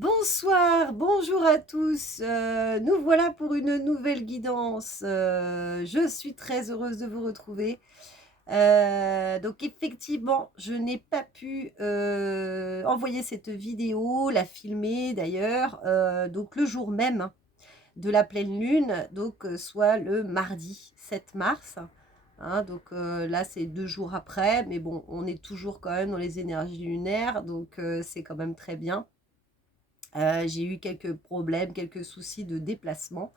Bonsoir, bonjour à tous. Nous voilà pour une nouvelle guidance. Je suis très heureuse de vous retrouver. Donc effectivement, je n'ai pas pu envoyer cette vidéo, la filmer d'ailleurs, donc le jour même de la pleine lune, donc soit le mardi 7 mars. Hein, donc là, c'est 2 jours après, mais bon, on est toujours quand même dans les énergies lunaires, donc c'est quand même très bien. J'ai eu quelques problèmes, quelques soucis de déplacement.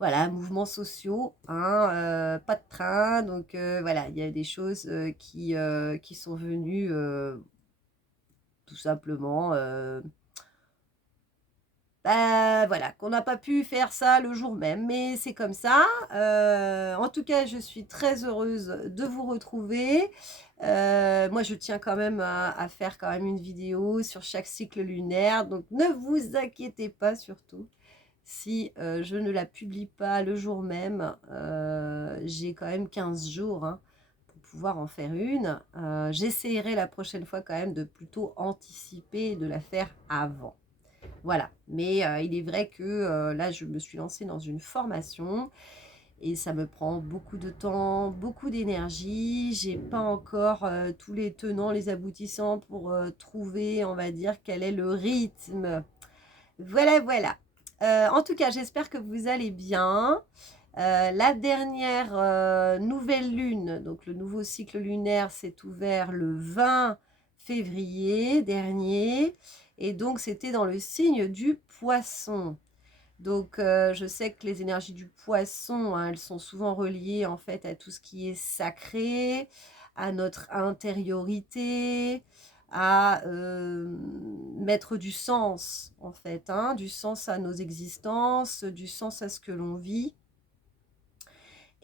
Voilà, mouvements sociaux, hein, pas de train, donc voilà, il y a des choses qui sont venues tout simplement, bah, voilà, qu'on n'a pas pu faire ça le jour même, mais c'est comme ça. En tout cas, je suis très heureuse de vous retrouver. Moi, je tiens quand même à faire quand même une vidéo sur chaque cycle lunaire, donc ne vous inquiétez pas surtout. Si je ne la publie pas le jour même, j'ai quand même 15 jours hein, pour pouvoir en faire une. J'essaierai la prochaine fois quand même de plutôt anticiper et de la faire avant. Voilà, mais il est vrai que là, je me suis lancée dans une formation et ça me prend beaucoup de temps, beaucoup d'énergie. J'ai pas encore tous les tenants, les aboutissants pour trouver, on va dire, quel est le rythme. Voilà, voilà. En tout cas, j'espère que vous allez bien. La dernière nouvelle lune, donc le nouveau cycle lunaire, s'est ouvert le 20 février dernier. Et donc, c'était dans le signe du poisson. Donc, je sais que les énergies du poisson, hein, elles sont souvent reliées en fait à tout ce qui est sacré, à notre intériorité, à mettre du sens en fait, hein, du sens à nos existences, du sens à ce que l'on vit.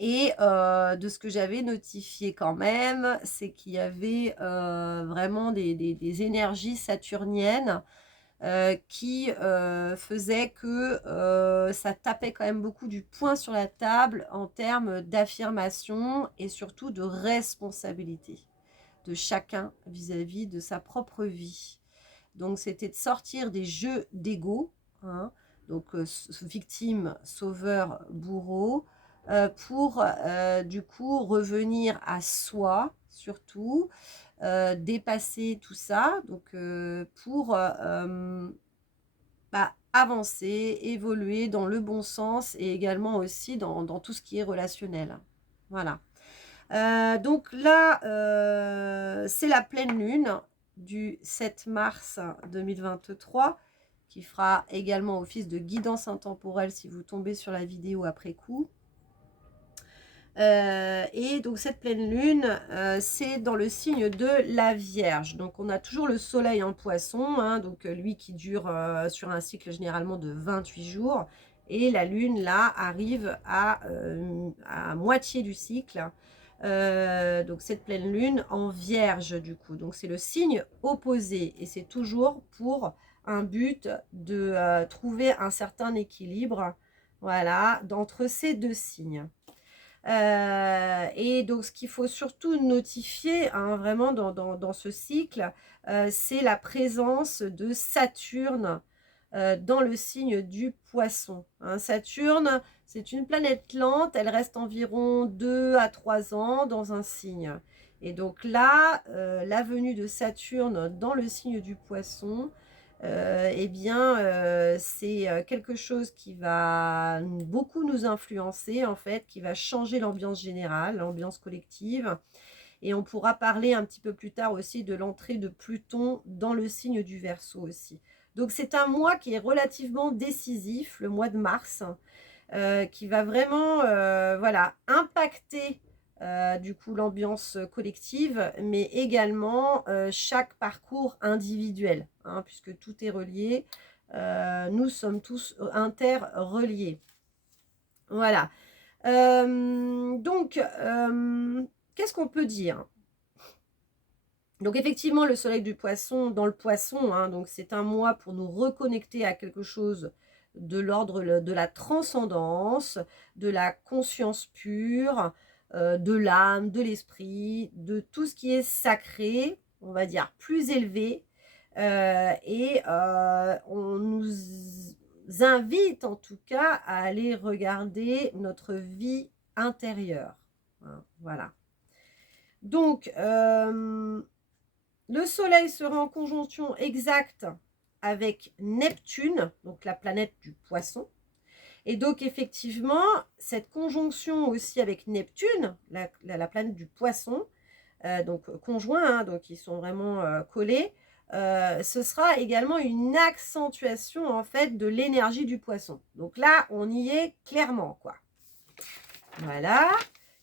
Et de ce que j'avais notifié quand même, c'est qu'il y avait vraiment des énergies saturniennes qui faisait que ça tapait quand même beaucoup du poing sur la table en termes d'affirmation et surtout de responsabilité de chacun vis-à-vis de sa propre vie. Donc c'était de sortir des jeux d'ego, hein, donc victime, sauveur, bourreau, pour du coup revenir à soi surtout, dépasser tout ça, donc pour bah, avancer, évoluer dans le bon sens et également aussi dans tout ce qui est relationnel. Voilà. Donc là, c'est la pleine lune du 7 mars 2023 qui fera également office de guidance intemporelle si vous tombez sur la vidéo après coup. Et donc cette pleine lune, c'est dans le signe de la Vierge. Donc on a toujours le soleil en poisson, hein, donc lui qui dure sur un cycle généralement de 28 jours. Et la lune, là, arrive à moitié du cycle. Donc cette pleine lune en Vierge, du coup. Donc c'est le signe opposé. Et c'est toujours pour un but de trouver un certain équilibre, voilà, d'entre ces deux signes. Et donc, ce qu'il faut surtout notifier, hein, vraiment dans ce cycle, c'est la présence de Saturne dans le signe du poisson. Hein. Saturne, c'est une planète lente, elle reste environ 2 à 3 ans dans un signe. Et donc là, la venue de Saturne dans le signe du poisson, eh bien, c'est quelque chose qui va beaucoup nous influencer, en fait, qui va changer l'ambiance générale, l'ambiance collective. Et on pourra parler un petit peu plus tard aussi de l'entrée de Pluton dans le signe du Verseau aussi. Donc c'est un mois qui est relativement décisif, le mois de mars, qui va vraiment voilà, impacter du coup l'ambiance collective, mais également chaque parcours individuel, hein, puisque tout est relié. Nous sommes tous interreliés. Voilà. Donc, qu'est-ce qu'on peut dire? Donc effectivement, le soleil du poisson, dans le poisson, hein, donc c'est un mois pour nous reconnecter à quelque chose de l'ordre de la transcendance, de la conscience pure, de l'âme, de l'esprit, de tout ce qui est sacré, on va dire plus élevé, On nous invite en tout cas à aller regarder notre vie intérieure, hein, voilà. Donc, le soleil sera en conjonction exacte avec Neptune, donc la planète du poisson. Et donc, effectivement, cette conjonction aussi avec Neptune, la planète du poisson, donc conjoints, hein, donc ils sont vraiment collés, ce sera également une accentuation en fait de l'énergie du poisson. Donc là, on y est clairement, quoi. Voilà.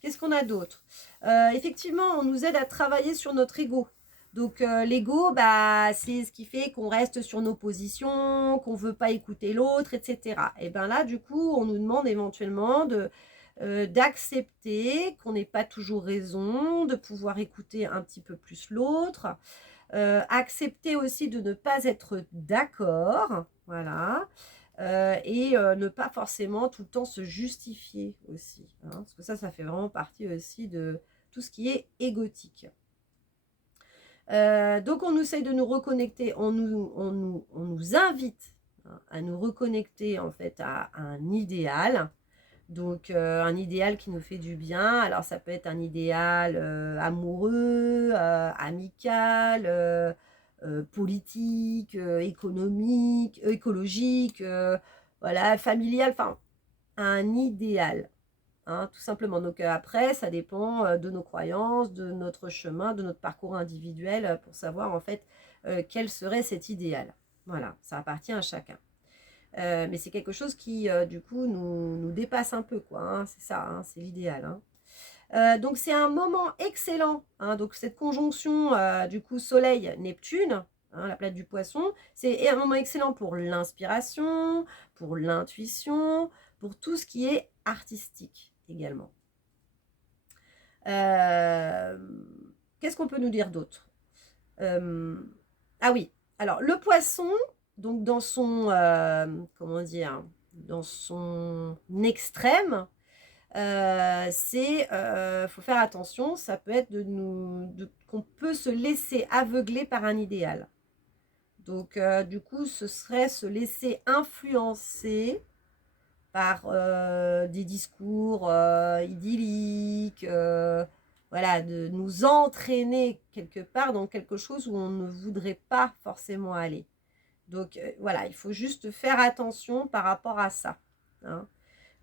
Qu'est-ce qu'on a d'autre? Effectivement, on nous aide à travailler sur notre ego. Donc l'ego, bah, c'est ce qui fait qu'on reste sur nos positions, qu'on ne veut pas écouter l'autre, etc. Et bien là, du coup, on nous demande éventuellement d'accepter qu'on n'ait pas toujours raison, de pouvoir écouter un petit peu plus l'autre, accepter aussi de ne pas être d'accord, voilà, ne pas forcément tout le temps se justifier aussi, hein, parce que ça fait vraiment partie aussi de tout ce qui est égotique. Donc on essaye de nous reconnecter, on nous invite, hein, à nous reconnecter en fait à un idéal. Donc un idéal qui nous fait du bien. Alors ça peut être un idéal amoureux, amical, politique, économique, écologique, voilà, familial, enfin un idéal, hein, tout simplement. Donc après, ça dépend de nos croyances, de notre chemin, de notre parcours individuel pour savoir en fait quel serait cet idéal. Voilà, ça appartient à chacun. Mais c'est quelque chose qui, du coup, nous dépasse un peu, quoi, hein, c'est ça, hein, c'est l'idéal, hein. Donc c'est un moment excellent, hein, donc cette conjonction, du coup, Soleil-Neptune, hein, la planète du poisson, c'est un moment excellent pour l'inspiration, pour l'intuition, pour tout ce qui est artistique également. Qu'est-ce qu'on peut nous dire d'autre? Ah oui, alors le poisson, donc dans son, comment dire, dans son extrême, faut faire attention, ça peut être qu'on peut se laisser aveugler par un idéal. Donc du coup, ce serait se laisser influencer par des discours idylliques, voilà, de nous entraîner quelque part dans quelque chose où on ne voudrait pas forcément aller. Donc voilà, il faut juste faire attention par rapport à ça, hein.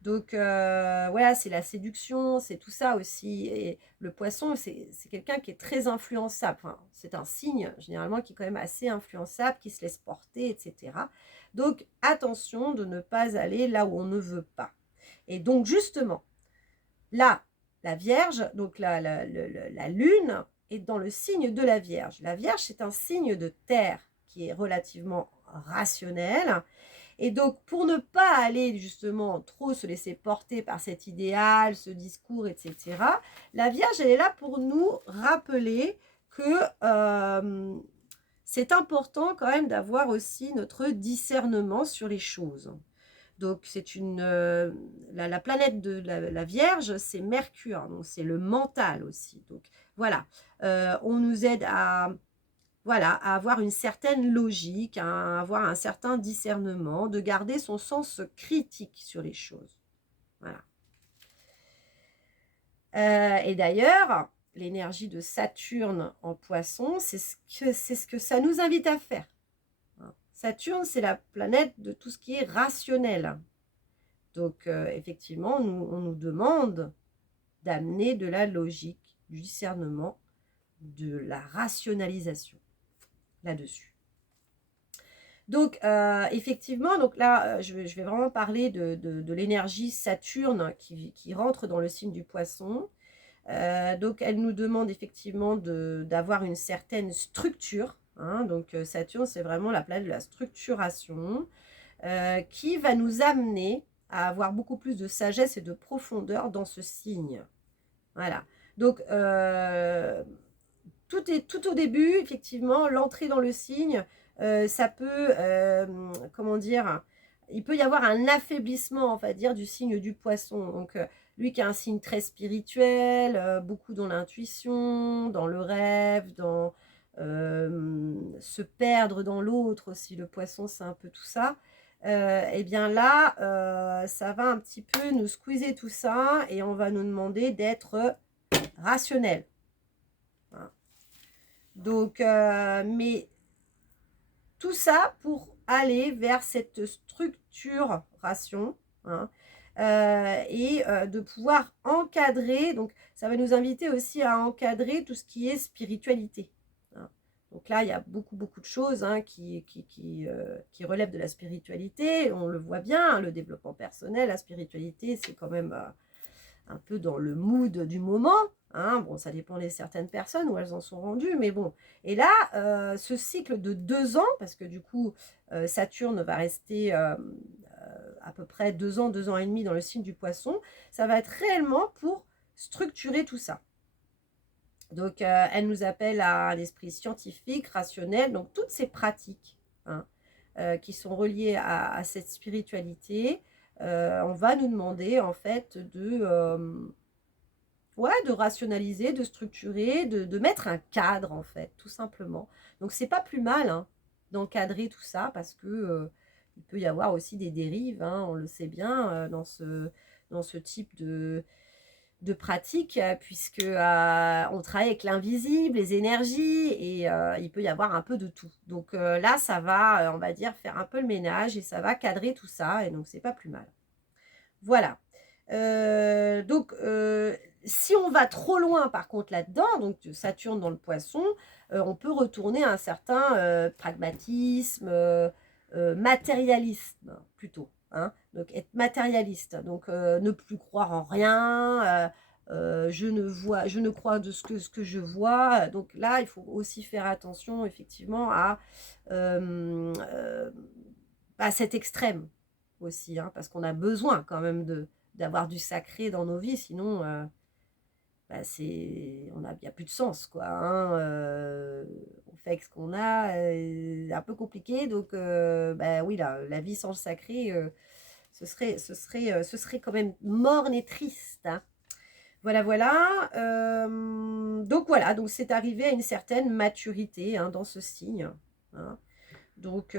Donc voilà, c'est la séduction, c'est tout ça aussi. Et le poisson, c'est quelqu'un qui est très influençable. Enfin, c'est un signe généralement qui est quand même assez influençable, qui se laisse porter, etc. Donc attention de ne pas aller là où on ne veut pas. Et donc justement, là, la Vierge, donc la Lune est dans le signe de la Vierge. La Vierge, c'est un signe de terre qui est relativement rationnel. Et donc, pour ne pas aller justement trop se laisser porter par cet idéal, ce discours, etc., la Vierge, elle est là pour nous rappeler que c'est important quand même d'avoir aussi notre discernement sur les choses. Donc, c'est la planète de la Vierge, c'est Mercure, donc c'est le mental aussi. Donc, voilà, on nous aide voilà, à avoir une certaine logique, à avoir un certain discernement, de garder son sens critique sur les choses. Voilà. Et d'ailleurs, l'énergie de Saturne en poisson, c'est ce que ça nous invite à faire. Saturne, c'est la planète de tout ce qui est rationnel. Donc, effectivement, on nous demande d'amener de la logique, du discernement, de la rationalisation là-dessus. Donc, effectivement, donc là, je vais vraiment parler de l'énergie Saturne qui rentre dans le signe du poisson. Donc, elle nous demande effectivement d'avoir une certaine structure, hein. Donc, Saturne, c'est vraiment la planète de la structuration qui va nous amener à avoir beaucoup plus de sagesse et de profondeur dans ce signe. Voilà. Donc, tout au début, effectivement, l'entrée dans le signe, ça peut, comment dire, il peut y avoir un affaiblissement, on va dire, du signe du poisson. Donc, lui qui a un signe très spirituel, beaucoup dans l'intuition, dans le rêve, se perdre dans l'autre aussi, le poisson, c'est un peu tout ça. Et bien là, ça va un petit peu nous squeezer tout ça et on va nous demander d'être rationnel. Hein. Donc, mais tout ça pour aller vers cette structuration, hein, et de pouvoir encadrer. Donc, ça va nous inviter aussi à encadrer tout ce qui est spiritualité. Hein. Donc là, il y a beaucoup, beaucoup de choses hein, qui relèvent de la spiritualité. On le voit bien, hein, le développement personnel, la spiritualité, c'est quand même un peu dans le mood du moment. Hein. Bon, ça dépend de certaines personnes où elles en sont rendues, mais bon. Et là, ce cycle de 2 ans, parce que du coup, Saturne va rester à peu près 2 ans et demi dans le signe du Poisson, ça va être réellement pour structurer tout ça. Donc, elle nous appelle à un esprit scientifique, rationnel, donc toutes ces pratiques hein, qui sont reliées à cette spiritualité, on va nous demander en fait de rationaliser, de structurer, de mettre un cadre en fait, tout simplement. Donc c'est pas plus mal hein, d'encadrer tout ça parce que il peut y avoir aussi des dérives, hein, on le sait bien, dans ce type de pratique, puisque on travaille avec l'invisible, les énergies, et il peut y avoir un peu de tout. Donc là, ça va, on va dire, faire un peu le ménage et ça va cadrer tout ça, et donc c'est pas plus mal. Voilà. Donc, si on va trop loin, par contre, là-dedans, donc Saturne dans le Poisson, on peut retourner à un certain pragmatisme, matérialisme plutôt. Hein. Donc, être matérialiste, donc ne plus croire en rien. Je ne crois de ce que je vois. Donc là, il faut aussi faire attention, effectivement, à cet extrême aussi, hein, parce qu'on a besoin quand même d'avoir du sacré dans nos vies, sinon il n'y a plus de sens, quoi. Hein, on fait avec ce qu'on a, un peu compliqué, donc oui, la vie sans le sacré, ce serait quand même morne et triste. Hein. Voilà, voilà. Donc voilà, donc c'est arrivé à une certaine maturité hein, dans ce signe. Hein. Donc,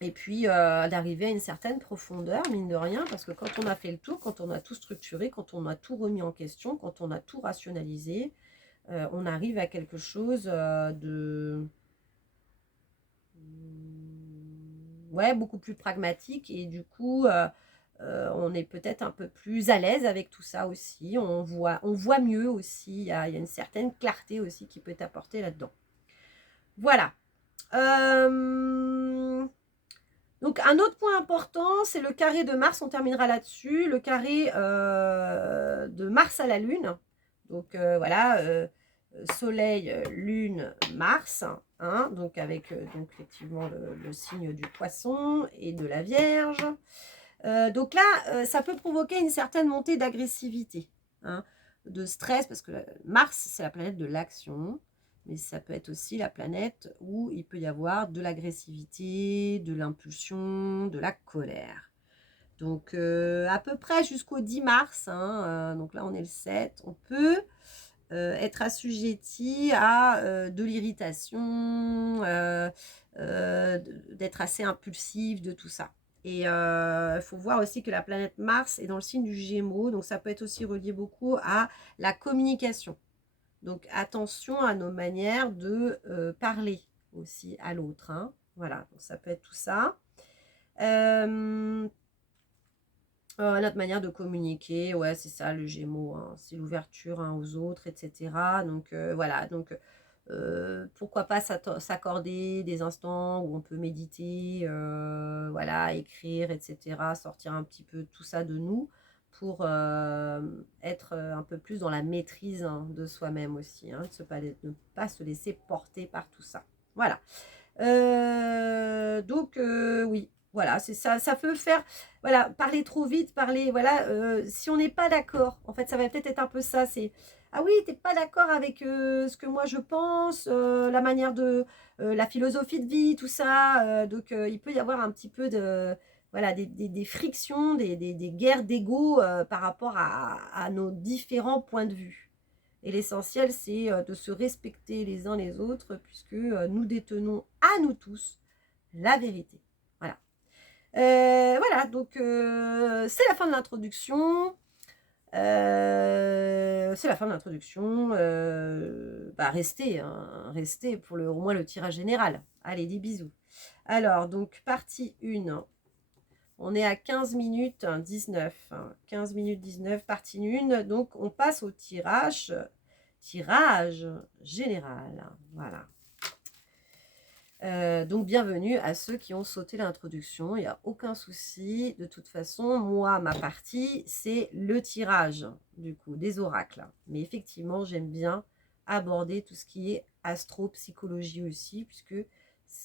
et puis d'arriver à une certaine profondeur, mine de rien, parce que quand on a fait le tour, quand on a tout structuré, quand on a tout remis en question, quand on a tout rationalisé, on arrive à quelque chose ouais, beaucoup plus pragmatique et du coup, on est peut-être un peu plus à l'aise avec tout ça aussi. On voit mieux aussi. Il y a une certaine clarté aussi qui peut être apportée là-dedans. Voilà. Donc, un autre point important, c'est le carré de Mars. On terminera là-dessus. Le carré de Mars à la Lune. Donc, voilà. Soleil, Lune, Mars. Hein, donc, avec donc, effectivement le signe du Poisson et de la Vierge. Donc là, ça peut provoquer une certaine montée d'agressivité, hein, de stress, parce que Mars, c'est la planète de l'action, mais ça peut être aussi la planète où il peut y avoir de l'agressivité, de l'impulsion, de la colère. Donc à peu près jusqu'au 10 mars, hein, donc là on est le 7, on peut être assujetti à de l'irritation, d'être assez impulsif, de tout ça. Et il faut voir aussi que la planète Mars est dans le signe du Gémeaux, donc ça peut être aussi relié beaucoup à la communication. Donc attention à nos manières de parler aussi à l'autre. Hein. Voilà, donc ça peut être tout ça. Notre manière de communiquer, ouais, c'est ça le Gémeaux, hein, c'est l'ouverture hein, aux autres, etc. Donc voilà, donc pourquoi pas s'accorder des instants où on peut méditer, voilà, écrire, etc. Sortir un petit peu tout ça de nous pour être un peu plus dans la maîtrise hein, de soi-même aussi, hein, ne pas se laisser porter par tout ça. Voilà. Donc oui, voilà, c'est ça. Ça peut faire, voilà, parler trop vite, voilà, si on n'est pas d'accord, en fait, ça va peut-être être un peu ça. C'est, ah oui, t'es pas d'accord avec ce que moi je pense, la manière la philosophie de vie, tout ça. Donc il peut y avoir un petit peu voilà, des frictions, des guerres d'ego par rapport à nos différents points de vue. Et l'essentiel, c'est de se respecter les uns les autres, puisque nous détenons à nous tous la vérité. Voilà. Voilà, donc c'est la fin de l'introduction. C'est la fin de l'introduction. Restez, hein, restez pour au moins le tirage général. Allez, des bisous. Alors, donc, partie 1. On est à 15 minutes 19. 15 minutes 19, partie 1. Donc, on passe au tirage général. Voilà. Donc, bienvenue à ceux qui ont sauté l'introduction. Il n'y a aucun souci. De toute façon, moi, ma partie, c'est le tirage, du coup, des oracles. Mais effectivement, j'aime bien aborder tout ce qui est astropsychologie aussi, puisque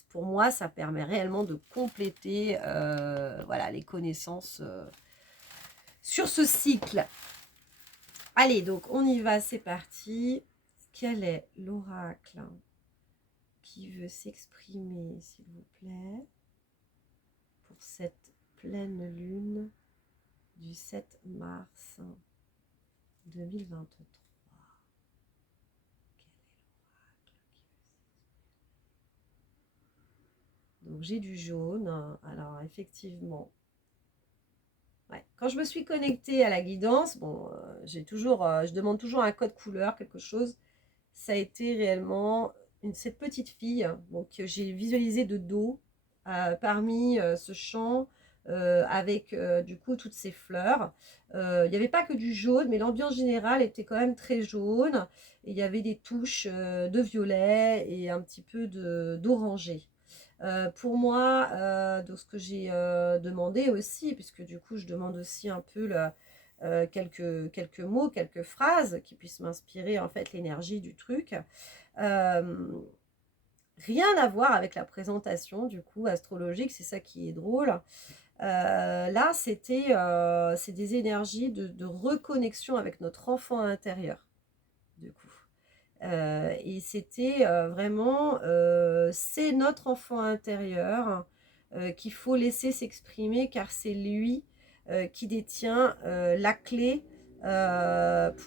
pour moi, ça permet réellement de compléter voilà, les connaissances sur ce cycle. Allez, donc, on y va, c'est parti. Quel est l'oracle qui veut s'exprimer, s'il vous plaît, pour cette pleine lune du 7 mars 2023. Donc j'ai du jaune. Alors effectivement, ouais. Quand je me suis connectée à la guidance, bon, je demande toujours un code couleur, quelque chose. Ça a été réellement cette petite fille, donc, que j'ai visualisée de dos parmi ce champ avec du coup toutes ces fleurs. Il n'y avait pas que du jaune, mais l'ambiance générale était quand même très jaune. Et il y avait des touches de violet et un petit peu d'orangé. Pour moi, de ce que j'ai demandé aussi, puisque du coup je demande aussi un peu quelques mots, quelques phrases qui puissent m'inspirer en fait l'énergie du truc. Rien à voir avec la présentation du coup astrologique, c'est ça qui est drôle. Là, c'est des énergies de reconnexion avec notre enfant intérieur, du coup. Et c'était vraiment, c'est notre enfant intérieur qu'il faut laisser s'exprimer, car c'est lui qui détient la clé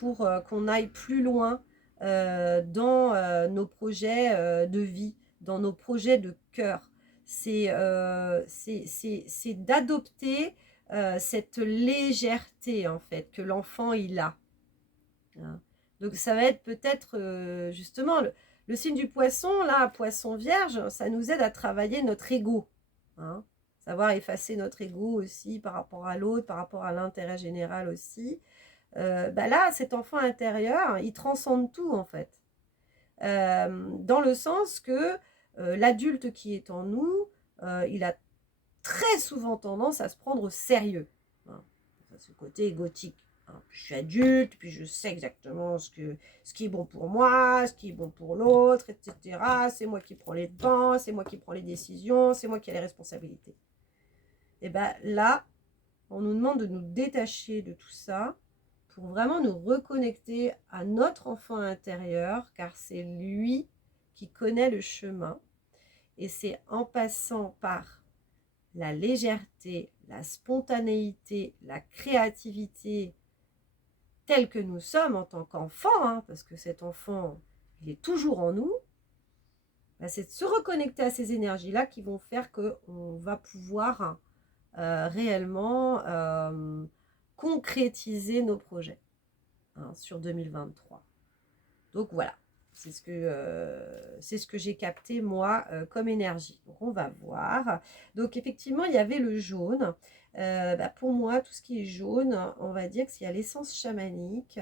pour qu'on aille plus loin dans nos projets de vie, dans nos projets de cœur. C'est d'adopter cette légèreté, en fait, que l'enfant, il a. Hein. Donc, ça va être peut-être justement le signe du poisson, là, poisson vierge, ça nous aide à travailler notre ego. Hein. Savoir effacer notre ego aussi par rapport à l'autre, par rapport à l'intérêt général aussi. Là, cet enfant intérieur, il transcende tout en fait. Dans le sens que l'adulte qui est en nous, il a très souvent tendance à se prendre au sérieux. Hein. C'est le côté égotique. Hein. Je suis adulte, puis je sais exactement ce qui est bon pour moi, ce qui est bon pour l'autre, etc. C'est moi qui prends les devants, c'est moi qui prends les décisions, c'est moi qui ai les responsabilités. Et bien là, on nous demande de nous détacher de tout ça pour vraiment nous reconnecter à notre enfant intérieur, car c'est lui qui connaît le chemin. Et c'est en passant par la légèreté, la spontanéité, la créativité, telle que nous sommes en tant qu'enfant, hein, parce que cet enfant, il est toujours en nous, c'est de se reconnecter à ces énergies-là qui vont faire qu'on va pouvoir réellement concrétiser nos projets sur 2023. Donc voilà, c'est ce que j'ai capté moi comme énergie. Donc on va voir. Donc effectivement, il y avait le jaune. Pour moi, tout ce qui est jaune, on va dire qu'il y a l'essence chamanique.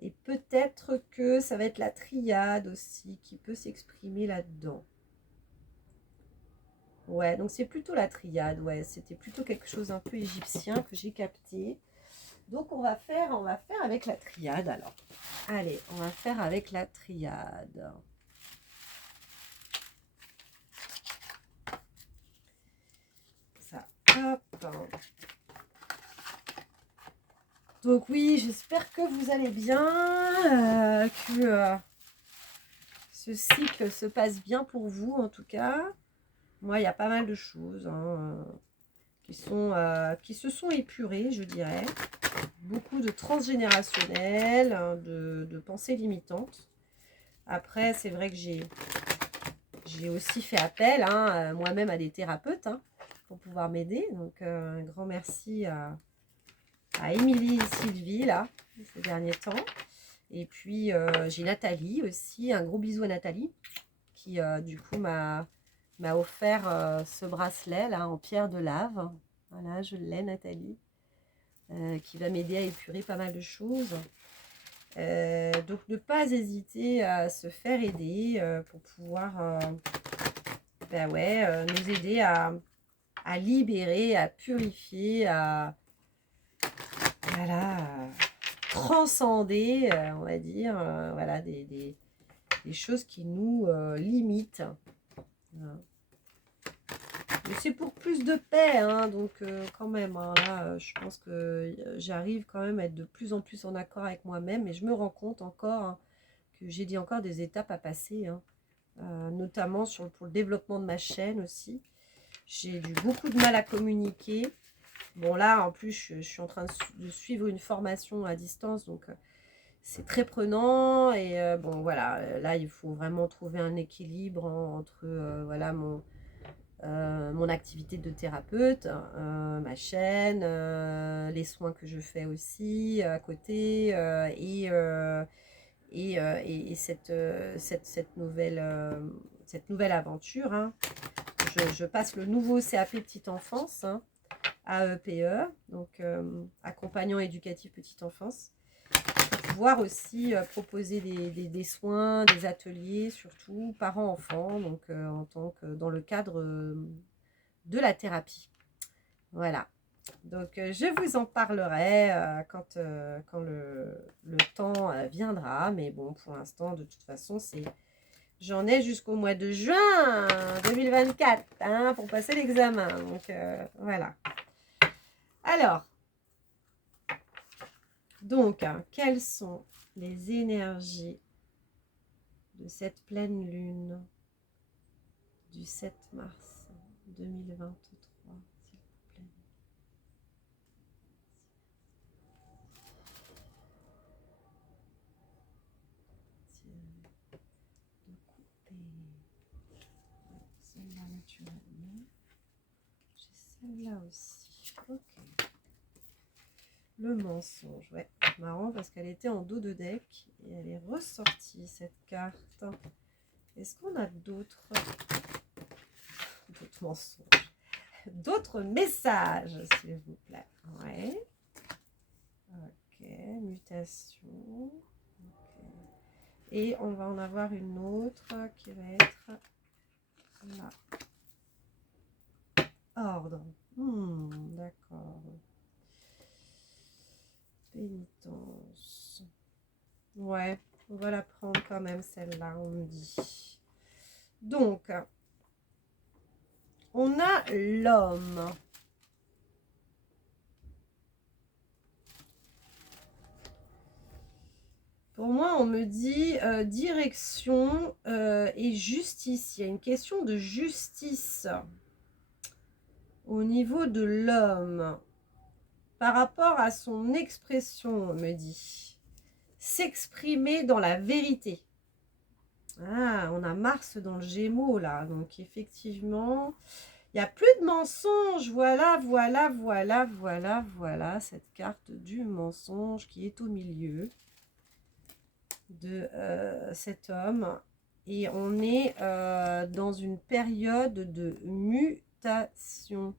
Et peut-être que ça va être la triade aussi qui peut s'exprimer là-dedans. Ouais, donc c'est plutôt la triade. Ouais, c'était plutôt quelque chose un peu égyptien que j'ai capté. Donc on va faire avec la triade alors. Allez, on va faire avec la triade. Ça, hop. Donc oui, j'espère que vous allez bien, que ce cycle se passe bien pour vous en tout cas. Moi, il y a pas mal de choses. Hein. qui se sont épurés, je dirais. Beaucoup de transgénérationnel, hein, de pensées limitantes. Après, c'est vrai que j'ai aussi fait appel, hein, moi-même à des thérapeutes, hein, pour pouvoir m'aider. Donc, un grand merci à Émilie et Sylvie, là, ces derniers temps. Et puis, j'ai Nathalie aussi. Un gros bisou à Nathalie, qui, du coup, m'a offert ce bracelet, là, en pierre de lave. Voilà, je l'ai, Nathalie, qui va m'aider à épurer pas mal de choses. Donc, ne pas hésiter à se faire aider pour pouvoir ben ouais, nous aider à libérer, à purifier, à voilà, transcender, on va dire, voilà, des choses qui nous limitent. Voilà. Mais c'est pour plus de paix, hein, donc quand même, hein, là, je pense que j'arrive quand même à être de plus en plus en accord avec moi-même, et je me rends compte encore, hein, que j'ai dit encore des étapes à passer, hein, notamment pour le développement de ma chaîne aussi. J'ai eu beaucoup de mal à communiquer. Bon, là, en plus, je suis en train de suivre une formation à distance, donc c'est très prenant. Et bon, voilà, là, il faut vraiment trouver un équilibre entre voilà, mon activité de thérapeute, ma chaîne, les soins que je fais aussi à côté, et cette nouvelle aventure, hein. Je passe le nouveau CAP Petite Enfance, hein, AEPE, donc accompagnant éducatif petite enfance, pour pouvoir aussi proposer des soins, des ateliers, surtout parents-enfants, donc en tant que dans le cadre de la thérapie. Voilà. Donc je vous en parlerai quand le temps viendra, mais bon, pour l'instant, de toute façon, j'en ai jusqu'au mois de juin 2024, hein, pour passer l'examen. Donc voilà. Alors, donc, hein, quelles sont les énergies de cette pleine lune du 7 mars 2023, s'il vous plaît? De couper. Celle-là naturellement. J'ai celle-là aussi. Ok. Le mensonge, ouais. Marrant parce qu'elle était en dos de deck et elle est ressortie, cette carte. Est-ce qu'on a d'autres mensonges, d'autres messages, s'il vous plaît? Ouais. Ok, mutation. Okay. Et on va en avoir une autre qui va être là. Ordre. D'accord. Pénitence. Ouais, on va la prendre quand même, celle-là, on me dit. Donc, on a l'homme. Pour moi, on me dit direction et justice. Il y a une question de justice au niveau de l'homme. Par rapport à son expression, on me dit. S'exprimer dans la vérité. Ah, on a Mars dans le Gémeaux, là. Donc, effectivement, il n'y a plus de mensonges. Voilà, voilà, voilà, voilà, voilà. Cette carte du mensonge qui est au milieu de cet homme. Et on est dans une période de mutation.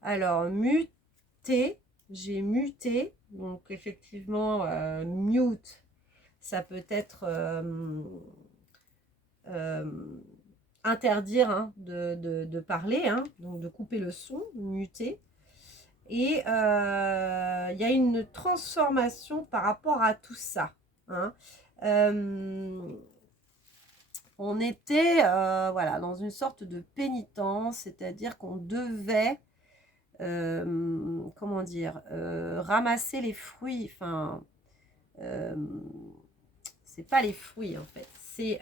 Alors, muter, j'ai muté. Donc, effectivement, mute, ça peut être interdire, hein, de parler, hein, donc de couper le son, muter. Et il y a une transformation par rapport à tout ça, hein. On était voilà, dans une sorte de pénitence, c'est-à-dire qu'on devait comment dire, ramasser les fruits, enfin c'est pas les fruits en fait, c'est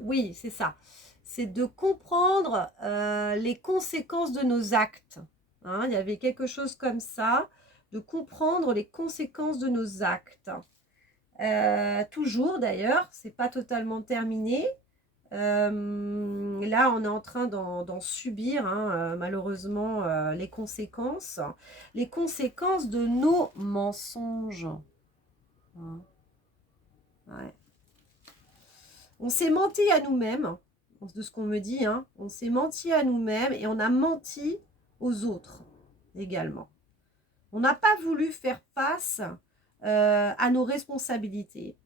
oui, c'est ça, c'est de comprendre les conséquences de nos actes, Hein, il y avait quelque chose comme ça, de comprendre les conséquences de nos actes. Toujours d'ailleurs, c'est pas totalement terminé. Là, on est en train d'en subir, hein, malheureusement, les conséquences. Les conséquences de nos mensonges. Hein, ouais. On s'est menti à nous-mêmes, de ce qu'on me dit, hein. On s'est menti à nous-mêmes et on a menti aux autres également. On n'a pas voulu faire face à nos responsabilités,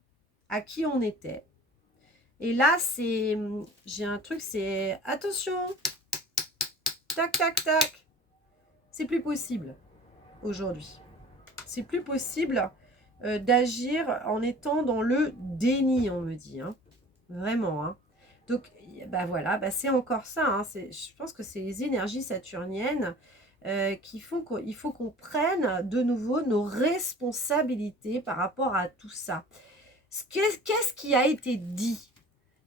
à qui on était. Et là, j'ai un truc, c'est attention, tac, tac, tac. C'est plus possible aujourd'hui. C'est plus possible d'agir en étant dans le déni, on me dit. Hein. Vraiment. Hein. Donc, bah voilà, bah c'est encore ça. Hein. Je pense que c'est les énergies saturniennes qui font qu'il faut qu'on prenne de nouveau nos responsabilités par rapport à tout ça. Qu'est-ce qui a été dit?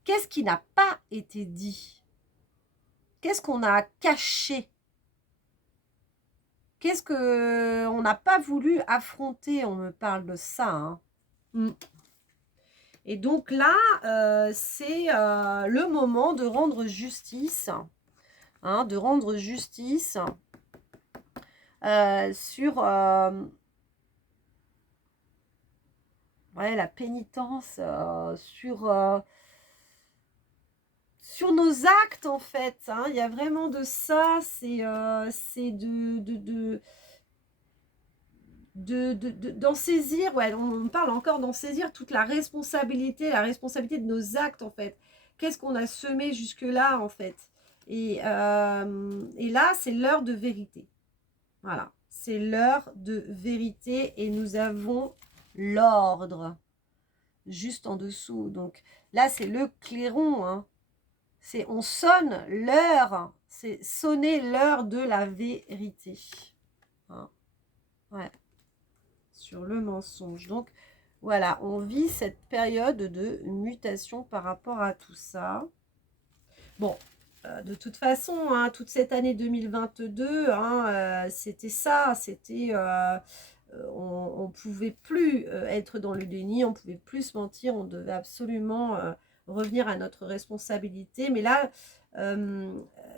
Qu'est-ce qui n'a pas été dit? Qu'est-ce qu'on a caché? Qu'est-ce qu'on n'a pas voulu affronter? On me parle de ça. Hein. Et donc là, c'est le moment de rendre justice. Hein, de rendre justice sur ouais, la pénitence, sur nos actes en fait. Hein. Il y a vraiment de ça, c'est d'en saisir, ouais, on parle encore d'en saisir toute la responsabilité de nos actes en fait. Qu'est-ce qu'on a semé jusque-là en fait. Et là, c'est l'heure de vérité. Voilà, c'est l'heure de vérité et nous avons l'ordre juste en dessous. Donc là, c'est le clairon. Hein. On sonne l'heure, c'est sonner l'heure de la vérité. Hein. Ouais. Sur le mensonge. Donc voilà, on vit cette période de mutation par rapport à tout ça. Bon, de toute façon, hein, toute cette année 2022, hein, c'était ça, c'était... on ne pouvait plus être dans le déni, on ne pouvait plus se mentir, on devait absolument revenir à notre responsabilité. Mais là,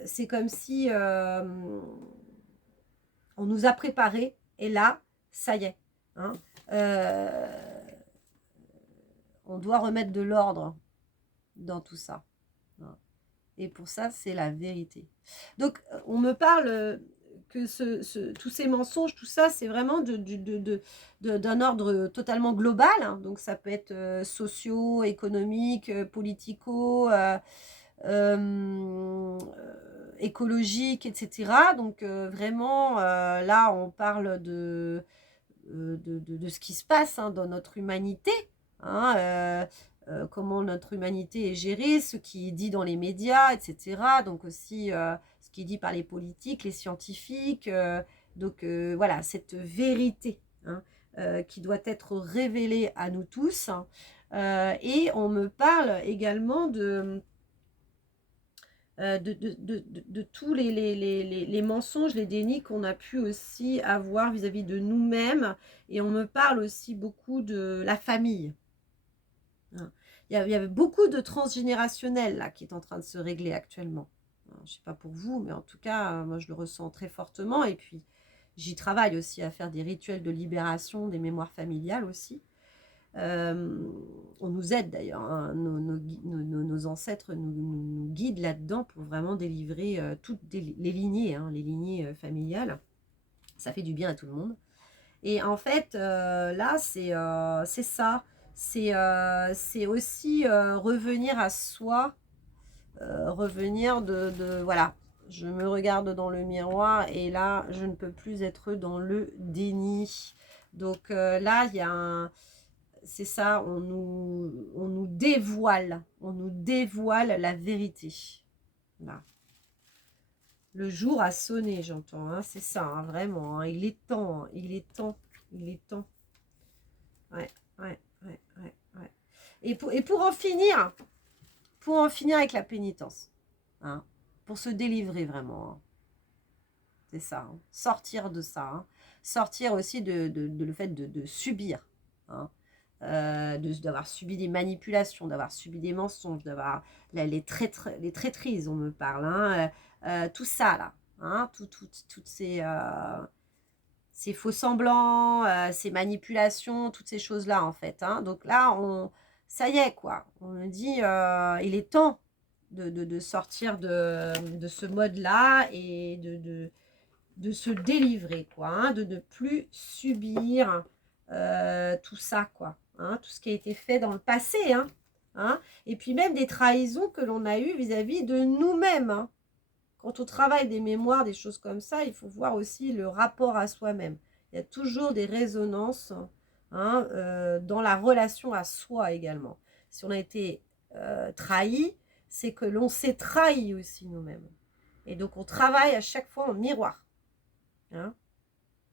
c'est comme si on nous a préparés et là, ça y est. Hein, on doit remettre de l'ordre dans tout ça. Hein. Et pour ça, c'est la vérité. Donc, on me parle que tous ces mensonges, tout ça, c'est vraiment d'un ordre totalement global. Hein. Donc, ça peut être socio, économique, politico, écologique, etc. Donc, vraiment, là, on parle de ce qui se passe hein, dans notre humanité. Hein, comment notre humanité est gérée, ce qui est dit dans les médias, etc. Donc aussi ce qui est dit par les politiques, les scientifiques. Donc voilà, cette vérité hein, qui doit être révélée à nous tous. Hein. Et on me parle également de tous les mensonges, les dénis qu'on a pu aussi avoir vis-à-vis de nous-mêmes. Et on me parle aussi beaucoup de la famille. Il y avait beaucoup de transgénérationnel là qui est en train de se régler actuellement. Je ne sais pas pour vous, mais en tout cas, moi je le ressens très fortement. Et puis, j'y travaille aussi à faire des rituels de libération des mémoires familiales aussi. On nous aide d'ailleurs, hein. Nos ancêtres nous guident là-dedans pour vraiment délivrer toutes les lignées, hein, les lignées familiales. Ça fait du bien à tout le monde. Et en fait, là, c'est ça. C'est aussi revenir à soi, revenir voilà. Je me regarde dans le miroir et là, je ne peux plus être dans le déni. Donc là, il y a c'est ça, on nous dévoile la vérité. Là. Le jour a sonné, j'entends, hein, c'est ça, hein, vraiment, hein, il est temps, hein, il est temps. Ouais, ouais, ouais, ouais, ouais. Et pour en finir avec la pénitence, hein, pour se délivrer vraiment, hein, C'est ça, hein. Sortir de ça, hein. Sortir aussi de le fait de subir, hein. D'avoir subi des manipulations, d'avoir subi des mensonges, d'avoir les traîtrises, on me parle, hein, tout ça là, hein, toutes ces faux semblants, ces manipulations, toutes ces choses-là en fait, hein. Donc là, ça y est quoi, on me dit, il est temps de sortir de ce mode-là et de se délivrer, quoi, hein, de ne plus subir tout ça, quoi, hein, tout ce qui a été fait dans le passé, hein, hein, et puis même des trahisons que l'on a eues vis-à-vis de nous-mêmes, hein. Quand on travaille des mémoires, des choses comme ça, il faut voir aussi le rapport à soi-même. Il y a toujours des résonances, hein, dans la relation à soi également. Si on a été trahi, c'est que l'on s'est trahi aussi nous-mêmes. Et donc on travaille à chaque fois en miroir. Hein,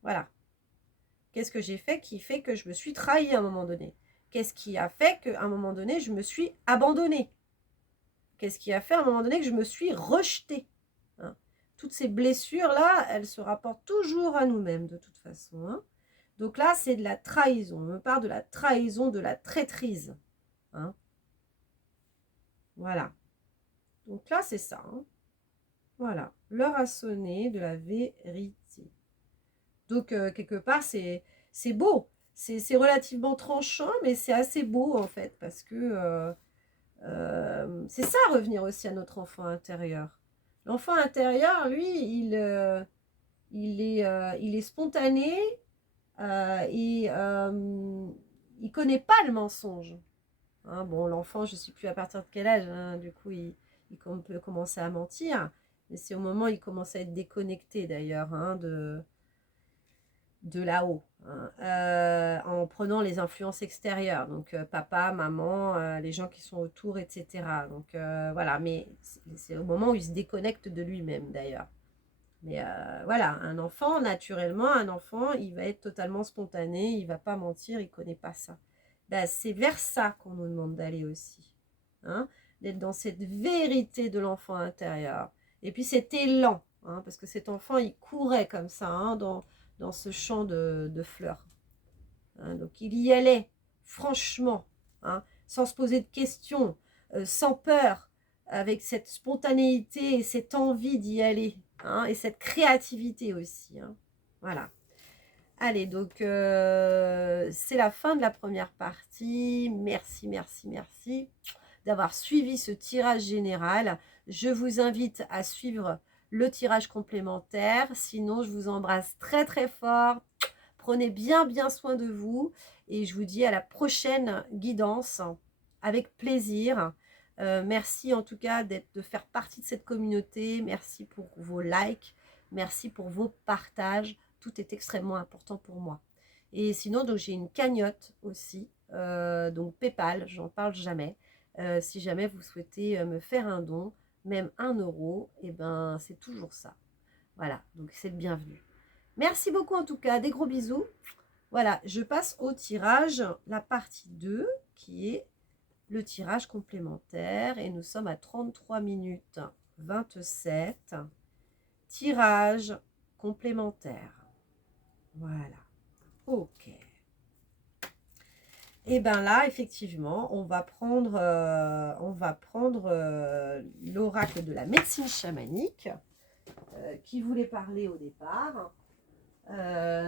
voilà. Qu'est-ce que j'ai fait qui fait que je me suis trahie à un moment donné? Qu'est-ce qui a fait qu'à un moment donné, je me suis abandonnée? Qu'est-ce qui a fait à un moment donné que je me suis rejetée? Hein, toutes ces blessures-là, elles se rapportent toujours à nous-mêmes de toute façon. Hein. Donc là, c'est de la trahison. On me parle de la trahison, de la traîtrise. Hein. Voilà. Donc là, c'est ça. Hein. Voilà. L'heure a sonné de la vérité. Donc, quelque part, c'est beau. C'est relativement tranchant, mais c'est assez beau, en fait, parce que c'est ça, revenir aussi à notre enfant intérieur. L'enfant intérieur, lui, il est spontané et il connaît pas le mensonge. Hein, bon, l'enfant, je ne sais plus à partir de quel âge, hein, du coup, il peut commencer à mentir, mais c'est au moment où il commence à être déconnecté, d'ailleurs, hein, de là-haut, hein, en prenant les influences extérieures, donc papa, maman, les gens qui sont autour, etc. Donc voilà, mais c'est au moment où il se déconnecte de lui-même d'ailleurs. Mais voilà, un enfant, naturellement, un enfant, il va être totalement spontané, il va pas mentir, il connaît pas ça. Ben, c'est vers ça qu'on nous demande d'aller aussi, hein, d'être dans cette vérité de l'enfant intérieur. Et puis cet élan, hein, parce que cet enfant, il courait comme ça, hein, dans ce champ de fleurs. Hein, donc il y allait, franchement, hein, sans se poser de questions, sans peur, avec cette spontanéité et cette envie d'y aller, hein, et cette créativité aussi. Hein. Voilà. Allez, donc c'est la fin de la première partie. Merci, merci, merci d'avoir suivi ce tirage général. Je vous invite à suivre le tirage complémentaire. Sinon, je vous embrasse très, très fort. Prenez bien, bien soin de vous. Et je vous dis à la prochaine guidance avec plaisir. Merci en tout cas de faire partie de cette communauté. Merci pour vos likes. Merci pour vos partages. Tout est extrêmement important pour moi. Et sinon, donc j'ai une cagnotte aussi. Donc PayPal, j'en parle jamais. Si jamais vous souhaitez me faire un don, même 1 euro, et ben c'est toujours ça. Voilà, donc c'est le bienvenu. Merci beaucoup en tout cas, des gros bisous. Voilà, je passe au tirage, la partie 2, qui est le tirage complémentaire. Et nous sommes à 33 minutes 27. Tirage complémentaire. Voilà. Ok. Et bien là, effectivement, on va prendre l'oracle de la médecine chamanique qui voulait parler au départ.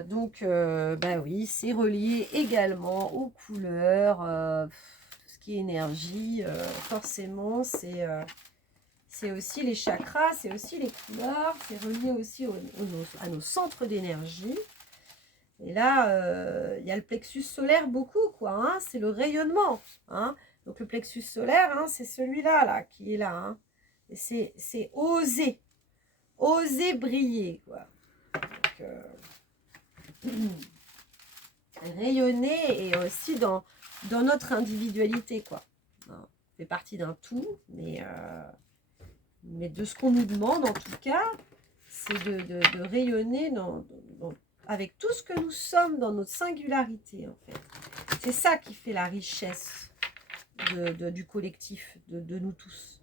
Donc, bah oui, c'est relié également aux couleurs, tout ce qui est énergie, forcément, c'est aussi les chakras, c'est aussi les couleurs, c'est relié aussi à nos centres d'énergie. Et là, il y a le plexus solaire beaucoup, quoi, hein, c'est le rayonnement, hein. Donc, le plexus solaire, hein, c'est celui-là, là, qui est là, hein. Et c'est oser briller, quoi. Donc, rayonner et aussi dans notre individualité, quoi. On fait partie d'un tout, mais de ce qu'on nous demande, en tout cas, c'est de rayonner avec tout ce que nous sommes dans notre singularité, en fait. C'est ça qui fait la richesse du collectif, de nous tous.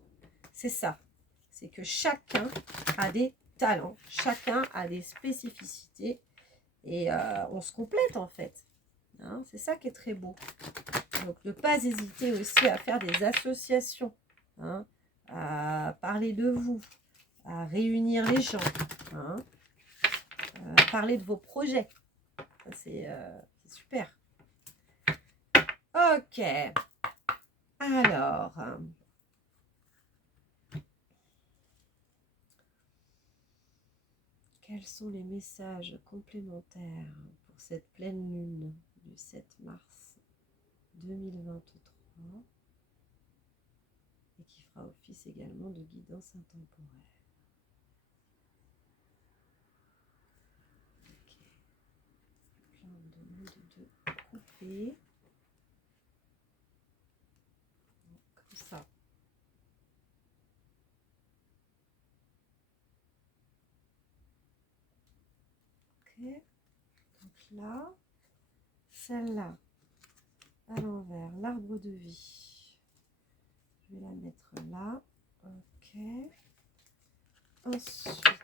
C'est ça. C'est que chacun a des talents. Chacun a des spécificités et on se complète en fait. Hein, c'est ça qui est très beau. Donc, ne pas hésiter aussi à faire des associations, hein, à parler de vous, à réunir les gens, hein, à parler de vos projets. C'est super. Ok. Alors, quels sont les messages complémentaires pour cette pleine lune du 7 mars 2023 et qui fera office également de guidance intemporelle? Ok. Je leur demande de couper. Comme ça. Ok. Donc là, celle-là, à l'envers, l'arbre de vie. Je vais la mettre là. Ok. Ensuite,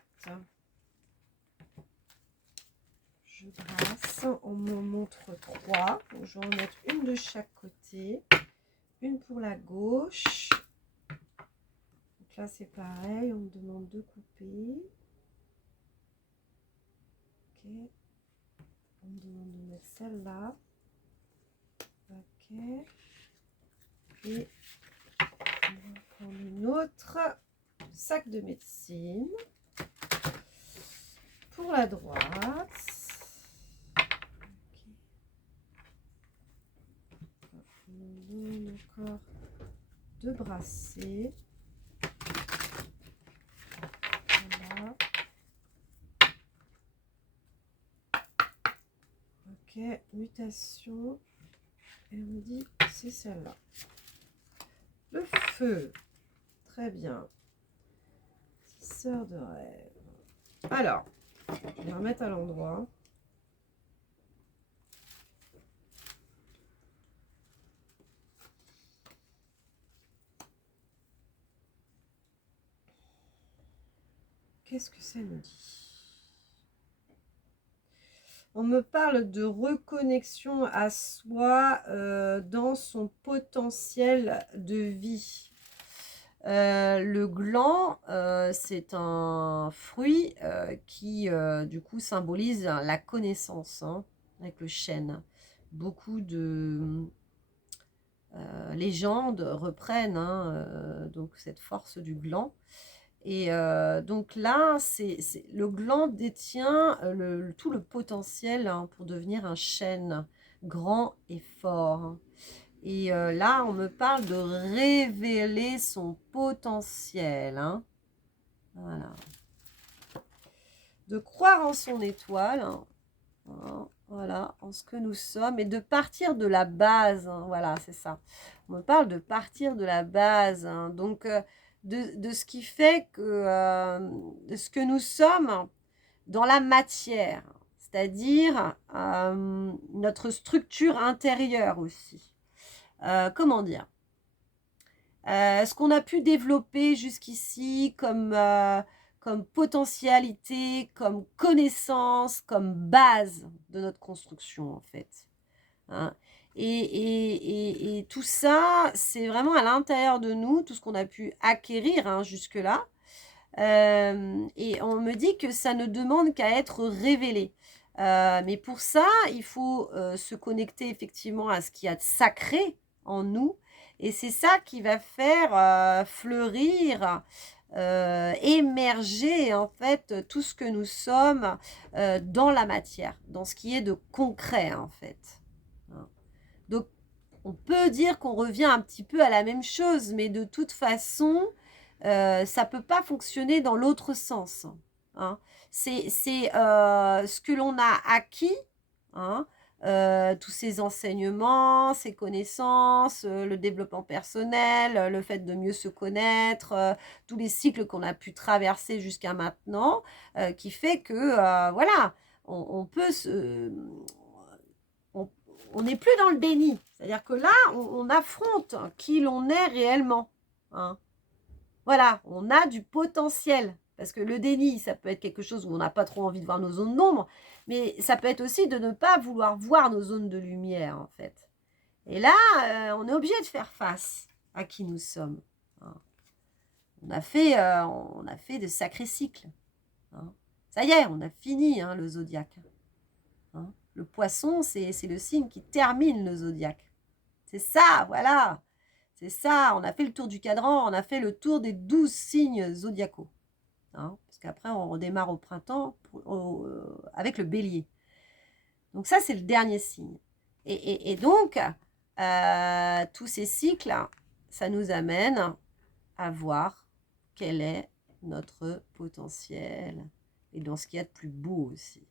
je brasse. On me montre 3. Donc, je vais en mettre une de chaque côté. Une pour la gauche. Donc là, c'est pareil. On me demande de couper. Ok. On me demande de mettre celle-là. Ok. Et on va prendre une autre. Sac de médecine. Pour la droite. Okay. On donne encore 2 brassées. Voilà. Ok, mutation. Et on me dit c'est celle-là. Le feu. Très bien. Tisseur de rêve. Alors, je vais remettre à l'endroit. Qu'est-ce que ça nous dit? On me parle de reconnexion à soi dans son potentiel de vie. Le gland, c'est un fruit qui, du coup, symbolise la connaissance, hein, avec le chêne. Beaucoup de légendes reprennent, hein, donc cette force du gland. Et donc là, le gland détient tout le potentiel, hein, pour devenir un chêne grand et fort, hein. Et là, on me parle de révéler son potentiel, hein. Voilà. De croire en son étoile, hein, voilà, en ce que nous sommes, et de partir de la base, hein, voilà, c'est ça. On me parle de partir de la base, hein, donc de ce qui fait que de ce que nous sommes dans la matière, c'est-à-dire notre structure intérieure aussi. Comment dire, ce qu'on a pu développer jusqu'ici comme potentialité, comme connaissance, comme base de notre construction, en fait. Hein. Et tout ça, c'est vraiment à l'intérieur de nous, tout ce qu'on a pu acquérir, hein, jusque-là. Et on me dit que ça ne demande qu'à être révélé. Mais pour ça, il faut se connecter effectivement à ce qu'il y a de sacré en nous. Et c'est ça qui va faire fleurir, émerger en fait tout ce que nous sommes dans la matière, dans ce qui est de concret en fait. Hein. Donc, on peut dire qu'on revient un petit peu à la même chose, mais de toute façon, ça ne peut pas fonctionner dans l'autre sens. Hein. C'est ce que l'on a acquis, hein, tous ces enseignements, ces connaissances, le développement personnel, le fait de mieux se connaître, tous les cycles qu'on a pu traverser jusqu'à maintenant, qui fait que, voilà, on peut se... On n'est plus dans le déni. C'est-à-dire que là, on affronte qui l'on est réellement. Hein. Voilà, on a du potentiel Parce que le déni, ça peut être quelque chose où on n'a pas trop envie de voir nos zones d'ombre, mais ça peut être aussi de ne pas vouloir voir nos zones de lumière, en fait. Et là, on est obligé de faire face à qui nous sommes. Hein. On a fait de sacrés cycles. Hein. Ça y est, on a fini le zodiaque. Hein. Le poisson, c'est le signe qui termine le zodiaque. C'est ça, voilà. C'est ça, on a fait le tour du cadran, on a fait le tour des 12 signes zodiacaux. Hein, parce qu'après, on redémarre au printemps avec le bélier. Donc ça, c'est le dernier signe. Et donc, tous ces cycles, ça nous amène à voir quel est notre potentiel et dans ce qu'il y a de plus beau aussi.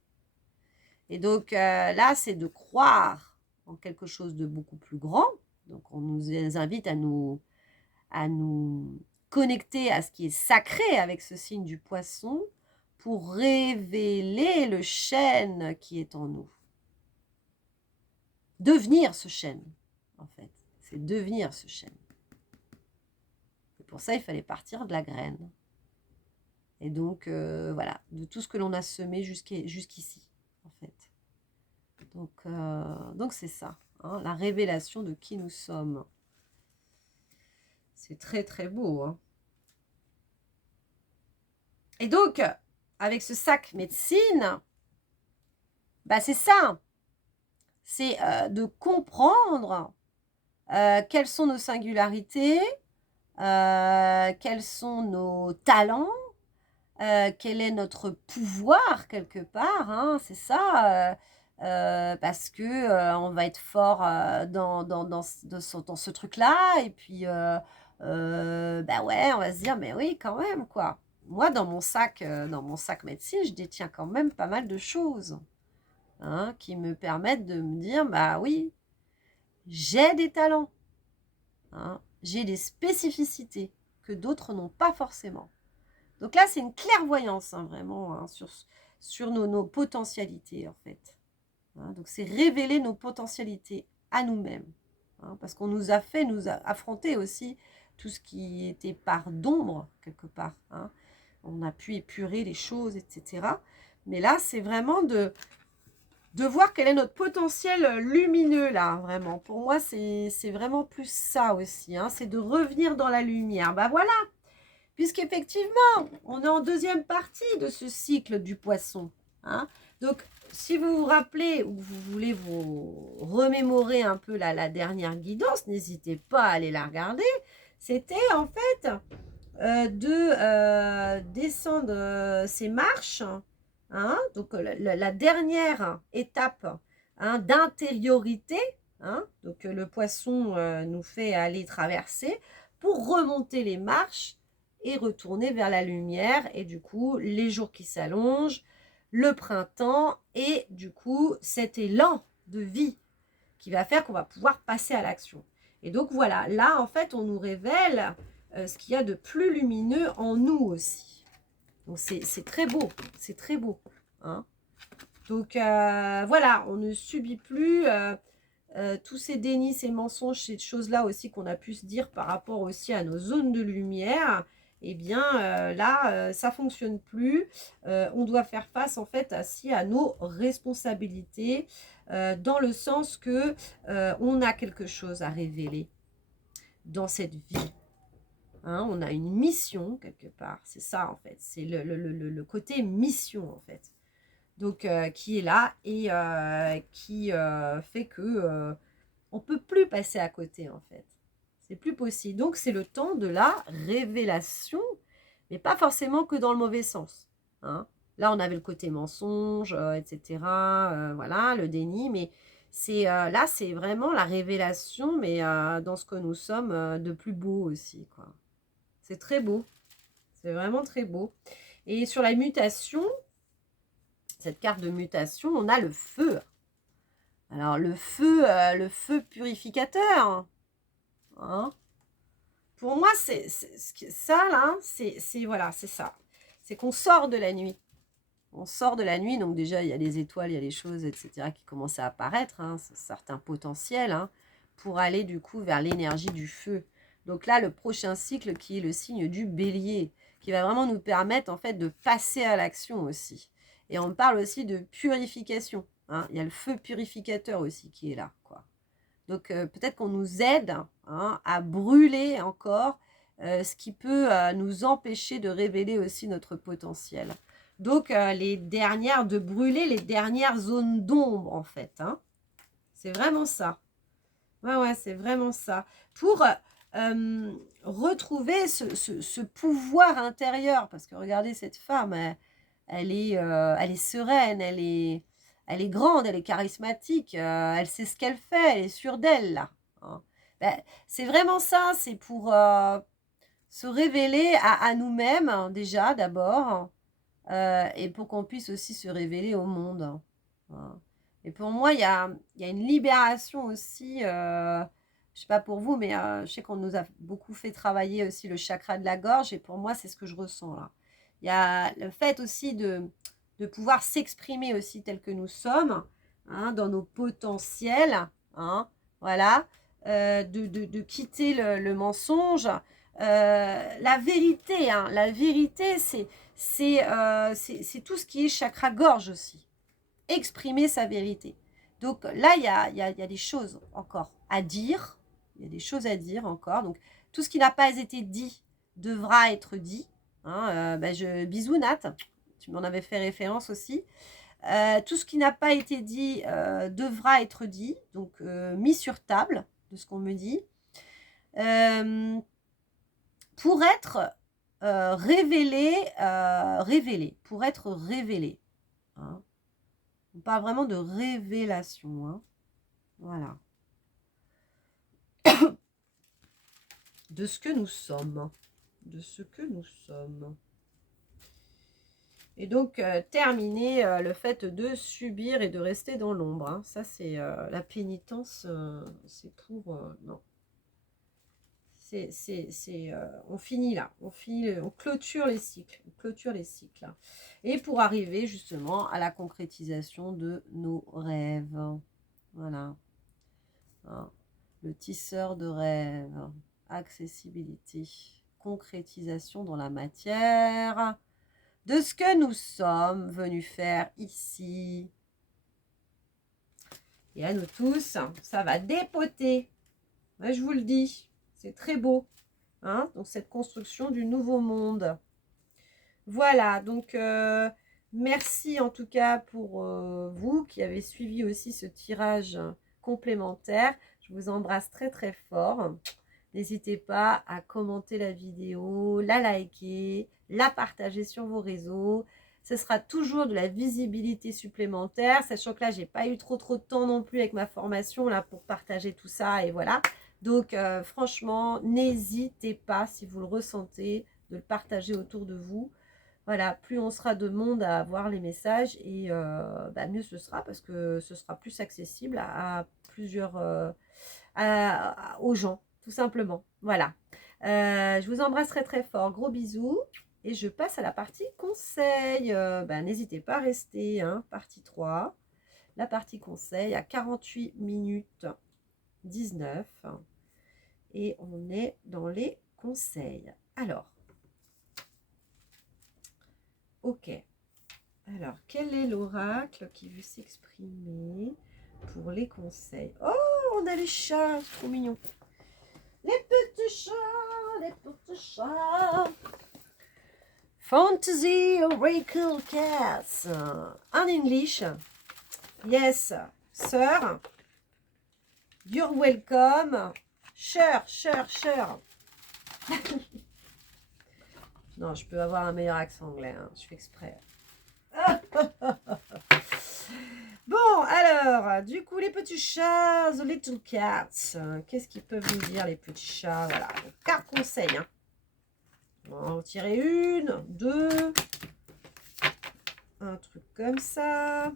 Et donc là, c'est de croire en quelque chose de beaucoup plus grand. Donc on nous invite à nous connecter à ce qui est sacré avec ce signe du poisson pour révéler le chêne qui est en nous. Devenir ce chêne, en fait. C'est devenir ce chêne. Et pour ça, il fallait partir de la graine. Et donc, voilà, de tout ce que l'on a semé jusqu'ici, en fait. Donc c'est ça, hein, la révélation de qui nous sommes. C'est très, très beau. Hein. Et donc, avec ce sac médecine, bah c'est ça. C'est de comprendre quelles sont nos singularités, quels sont nos talents, quel est notre pouvoir quelque part, hein, c'est ça, parce que on va être fort dans ce truc-là, et puis bah ouais, on va se dire, mais oui, quand même, quoi. Moi, dans mon sac médecine, je détiens quand même pas mal de choses, hein, qui me permettent de me dire, bah oui, j'ai des talents, hein, j'ai des spécificités que d'autres n'ont pas forcément. Donc là, c'est une clairvoyance, hein, vraiment, hein, sur nos potentialités, en fait. Hein, donc c'est révéler nos potentialités à nous-mêmes. Hein, parce qu'on nous a fait affronter aussi tout ce qui était part d'ombre, quelque part. Hein. On a pu épurer les choses, etc. Mais là, c'est vraiment de voir quel est notre potentiel lumineux, là, vraiment. Pour moi, c'est vraiment plus ça aussi. Hein, c'est de revenir dans la lumière. Bah voilà, puisqu'effectivement, on est en deuxième partie de ce cycle du poisson. Hein. Donc, si vous vous rappelez ou vous voulez vous remémorer un peu la dernière guidance, n'hésitez pas à aller la regarder. C'était en fait de descendre ces marches, hein, donc la dernière étape, hein, d'intériorité, hein, donc le poisson nous fait aller traverser pour remonter les marches et retourner vers la lumière, et du coup les jours qui s'allongent, le printemps, et du coup cet élan de vie qui va faire qu'on va pouvoir passer à l'action. Et donc voilà, là en fait on nous révèle ce qu'il y a de plus lumineux en nous aussi. Donc c'est très beau, c'est très beau. Hein. Donc voilà, on ne subit plus tous ces dénis, ces mensonges, ces choses-là aussi qu'on a pu se dire par rapport aussi à nos zones de lumière. Eh bien là, ça fonctionne plus. On doit faire face en fait à nos responsabilités, dans le sens que on a quelque chose à révéler dans cette vie. Hein, on a une mission quelque part, c'est ça en fait, c'est le côté mission en fait. Donc qui est là et qui fait que on peut plus passer à côté en fait. C'est plus possible. Donc c'est le temps de la révélation, mais pas forcément que dans le mauvais sens. Hein. Là on avait le côté mensonge, etc. Voilà, le déni, mais c'est là c'est vraiment la révélation, mais dans ce que nous sommes de plus beau aussi, quoi. C'est très beau. C'est vraiment très beau. Et sur la mutation, cette carte de mutation, on a le feu. Alors, le feu purificateur. Hein. Pour moi, ça, là, voilà, c'est ça. C'est qu'on sort de la nuit. On sort de la nuit, donc déjà, il y a les étoiles, il y a les choses, etc., qui commencent à apparaître, hein, certains potentiels, hein, pour aller, du coup, vers l'énergie du feu. Donc là, le prochain cycle qui est le signe du bélier, qui va vraiment nous permettre, en fait, de passer à l'action aussi. Et on parle aussi de purification, hein. Il y a le feu purificateur aussi qui est là, quoi. Donc, peut-être qu'on nous aide, hein, à brûler encore ce qui peut nous empêcher de révéler aussi notre potentiel. Donc, de brûler les dernières zones d'ombre, en fait, hein. C'est vraiment ça. Ouais, c'est vraiment ça. Pour retrouver ce pouvoir intérieur. Parce que regardez cette femme, elle est sereine, elle est grande, elle est charismatique, elle sait ce qu'elle fait, elle est sûre d'elle, là, hein. Ben, c'est vraiment ça, c'est pour se révéler à nous-mêmes, hein, déjà, d'abord, et pour qu'on puisse aussi se révéler au monde, hein. Et pour moi, il y a une libération aussi, je sais pas pour vous, mais je sais qu'on nous a beaucoup fait travailler aussi le chakra de la gorge, et pour moi, c'est ce que je ressens là. Il y a le fait aussi de pouvoir s'exprimer aussi tel que nous sommes, hein, dans nos potentiels, hein, voilà, de quitter le mensonge. La vérité, hein, la vérité, c'est tout ce qui est chakra-gorge aussi. Exprimer sa vérité. Donc là, il y a des choses encore à dire. Il y a des choses à dire encore. Donc tout ce qui n'a pas été dit devra être dit, hein. Bisous Nat, tu m'en avais fait référence aussi. Tout ce qui n'a pas été dit devra être dit, donc mis sur table de ce qu'on me dit. Pour être révélé, pour être révélé, hein. On parle vraiment de révélation, hein. Voilà. De ce que nous sommes. De ce que nous sommes. Et donc, terminer le fait de subir et de rester dans l'ombre, hein. Ça, c'est la pénitence, c'est pour... non. On finit là. On clôture les cycles. On clôture les cycles, hein. Et pour arriver justement à la concrétisation de nos rêves. Voilà. Hein. Le tisseur de rêves, accessibilité, concrétisation dans la matière de ce que nous sommes venus faire ici. Et à nous tous, ça va dépoter. Ouais, je vous le dis, c'est très beau, hein, donc cette construction du nouveau monde. Voilà, donc merci en tout cas pour vous qui avez suivi aussi ce tirage complémentaire. Je vous embrasse très très fort. N'hésitez pas à commenter la vidéo, la liker, la partager sur vos réseaux. Ce sera toujours de la visibilité supplémentaire, sachant que là, j'ai pas eu trop de temps non plus avec ma formation là pour partager tout ça et voilà. Donc franchement, n'hésitez pas si vous le ressentez de le partager autour de vous. Voilà, plus on sera de monde à voir les messages et mieux ce sera parce que ce sera plus accessible à plusieurs aux gens, tout simplement. Voilà. Je vous embrasse très très fort. Gros bisous. Et je passe à la partie conseil. N'hésitez pas à rester, hein, partie 3. La partie conseil à 48 minutes 19. Et on est dans les conseils. Alors, ok. Alors, quel est l'oracle qui veut s'exprimer pour les conseils? Oh, on a les chats, c'est trop mignon. Les petits chats, les petits chats. Fantasy Oracle Cats. En English. Yes, sir. You're welcome. Sure. Non, je peux avoir un meilleur accent anglais, hein. Je fais exprès. Bon, alors, du coup, les petits chats, the little cats. Qu'est-ce qu'ils peuvent nous dire, les petits chats? Voilà, donc, carte conseil, hein. On va en retirer une, deux, un truc comme ça.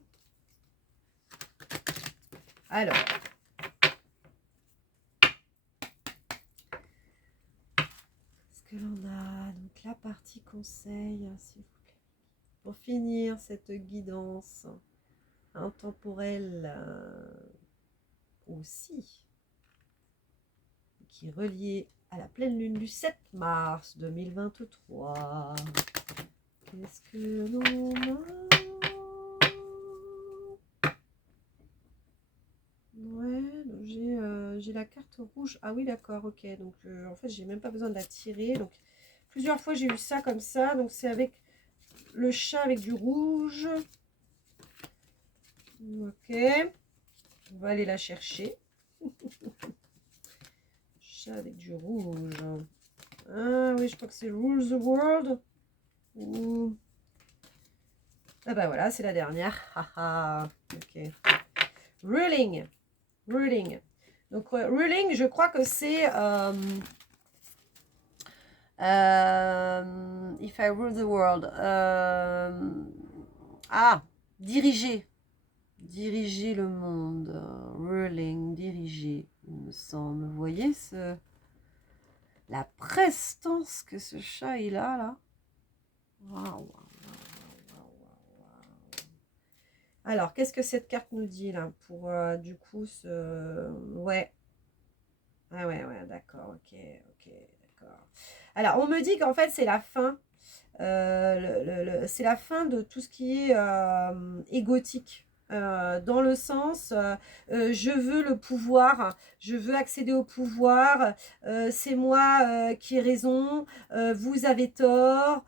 Alors, ce que l'on a, donc la partie conseil, s'il vous plaît. Pour finir cette guidance intemporelle aussi, qui est reliée à la pleine lune du 7 mars 2023. Qu'est-ce que l'on a? Ouais, j'ai la carte rouge. Ah oui, d'accord, ok. Donc, en fait, j'ai même pas besoin de la tirer. Donc, plusieurs fois, j'ai eu ça comme ça. Donc, c'est avec le chat avec du rouge. Ok. On va aller la chercher. Chat avec du rouge. Ah oui, je crois que c'est Rule the World. Ou... Ah bah voilà, c'est la dernière. Haha. Ok. Ruling. Ruling. Donc, ruling, je crois que c'est... if I rule the world. Diriger. Diriger le monde. Ruling, diriger, il me semble. Vous voyez la prestance que ce chat il a là. Waouh. Alors, qu'est-ce que cette carte nous dit là pour du coup ce... Ouais. Ah ouais, d'accord, ok, d'accord. Alors, on me dit qu'en fait, c'est la fin. C'est la fin de tout ce qui est égotique. Dans le sens, je veux le pouvoir, je veux accéder au pouvoir, c'est moi qui ai raison, vous avez tort,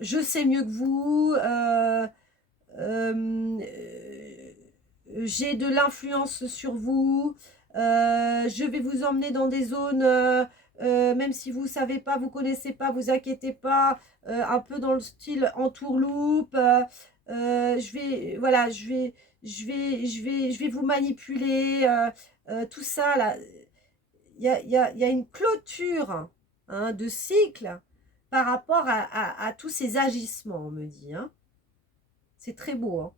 je sais mieux que vous, j'ai de l'influence sur vous, je vais vous emmener dans des zones, même si vous ne savez pas, vous ne connaissez pas, vous inquiétez pas, un peu dans le style entourloupe, je vais vous manipuler, tout ça là, il y a une clôture hein, de cycle par rapport à tous ces agissements, on me dit, hein. C'est très beau, hein.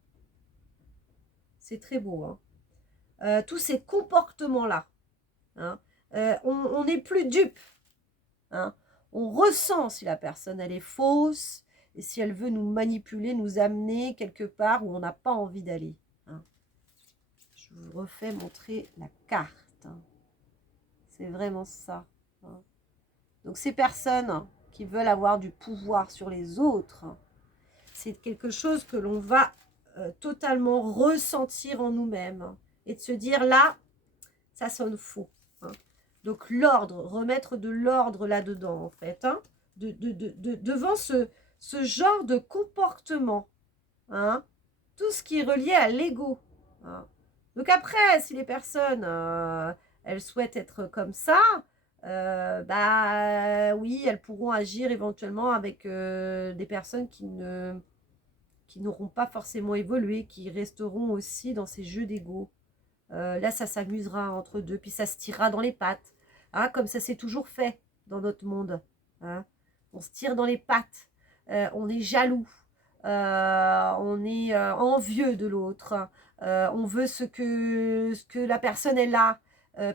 C'est très beau, hein. Tous ces comportements-là, hein. On n'est plus dupe, hein. On ressent si la personne, elle est fausse et si elle veut nous manipuler, nous amener quelque part où on n'a pas envie d'aller, hein. Je vous refais montrer la carte, hein. C'est vraiment ça, hein. Donc, ces personnes qui veulent avoir du pouvoir sur les autres, c'est quelque chose que l'on va totalement ressentir en nous-mêmes, hein, et de se dire là, ça sonne faux, hein. Donc l'ordre, remettre de l'ordre là-dedans en fait, hein, devant ce genre de comportement, hein, tout ce qui est relié à l'ego, hein. Donc après, si les personnes, elles souhaitent être comme ça, bah oui, elles pourront agir éventuellement avec des personnes qui n'auront pas forcément évolué, qui resteront aussi dans ces jeux d'ego. Là, ça s'amusera entre deux, puis ça se tirera dans les pattes, hein, comme ça s'est toujours fait dans notre monde, hein. On se tire dans les pattes, on est jaloux, on est envieux de l'autre, on veut ce que la personne est là,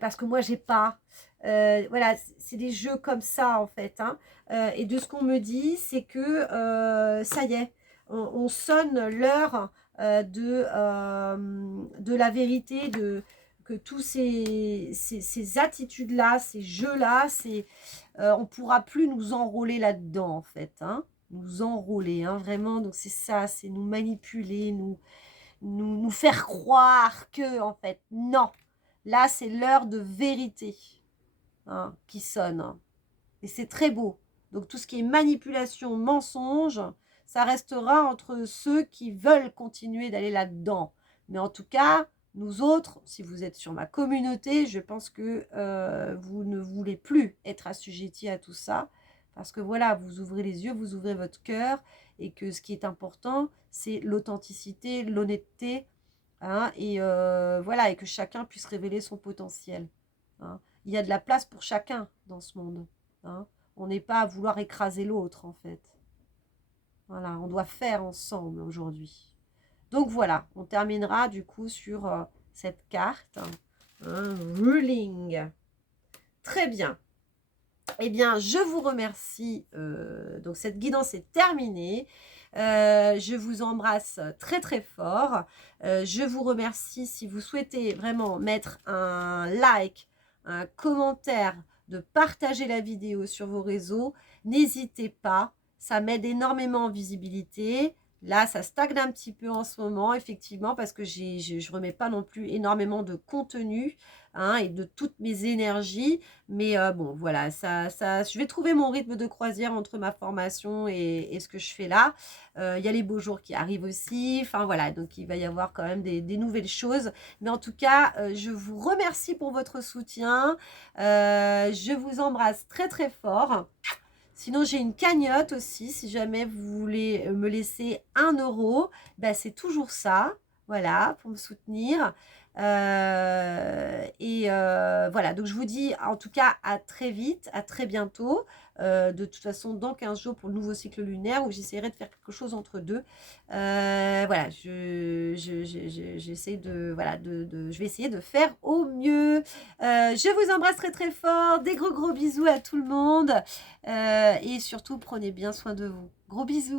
parce que moi j'ai pas. Voilà, c'est des jeux comme ça en fait, hein. Et de ce qu'on me dit, c'est que ça y est, on sonne l'heure de la vérité, que tous ces attitudes-là, ces jeux-là, on ne pourra plus nous enrôler là-dedans, en fait, hein, nous enrôler, hein, vraiment. Donc, c'est ça, c'est nous manipuler, nous faire croire que, en fait, non. Là, c'est l'heure de vérité, hein, qui sonne, hein. Et c'est très beau. Donc, tout ce qui est manipulation, mensonge, ça restera entre ceux qui veulent continuer d'aller là-dedans. Mais en tout cas, nous autres, si vous êtes sur ma communauté, je pense que vous ne voulez plus être assujettis à tout ça. Parce que voilà, vous ouvrez les yeux, vous ouvrez votre cœur. Et que ce qui est important, c'est l'authenticité, l'honnêteté. Hein, et voilà, et que chacun puisse révéler son potentiel, hein. Il y a de la place pour chacun dans ce monde, hein. On n'est pas à vouloir écraser l'autre, en fait. Voilà, on doit faire ensemble aujourd'hui. Donc voilà, on terminera du coup sur cette carte, hein, Ruling. Très bien. Eh bien, je vous remercie. Donc, cette guidance est terminée. Je vous embrasse très, très fort. Je vous remercie si vous souhaitez vraiment mettre un like, un commentaire, de partager la vidéo sur vos réseaux. N'hésitez pas, ça m'aide énormément en visibilité. Là, ça stagne un petit peu en ce moment, effectivement, parce que je ne remets pas non plus énormément de contenu hein, et de toutes mes énergies. Mais bon, voilà, je vais trouver mon rythme de croisière entre ma formation et ce que je fais là. Il y a les beaux jours qui arrivent aussi. Enfin, voilà, donc il va y avoir quand même des nouvelles choses. Mais en tout cas, je vous remercie pour votre soutien. Je vous embrasse très, très fort. Sinon, j'ai une cagnotte aussi, si jamais vous voulez me laisser 1 €, ben, c'est toujours ça, voilà, pour me soutenir. Voilà, donc je vous dis en tout cas à très vite, à très bientôt. De toute façon, dans 15 jours pour le nouveau cycle lunaire, où j'essaierai de faire quelque chose entre deux. Voilà, j'essaie de, voilà, je vais essayer de faire au mieux. Je vous embrasse très très fort, des gros bisous à tout le monde. Et surtout, prenez bien soin de vous. Gros bisous!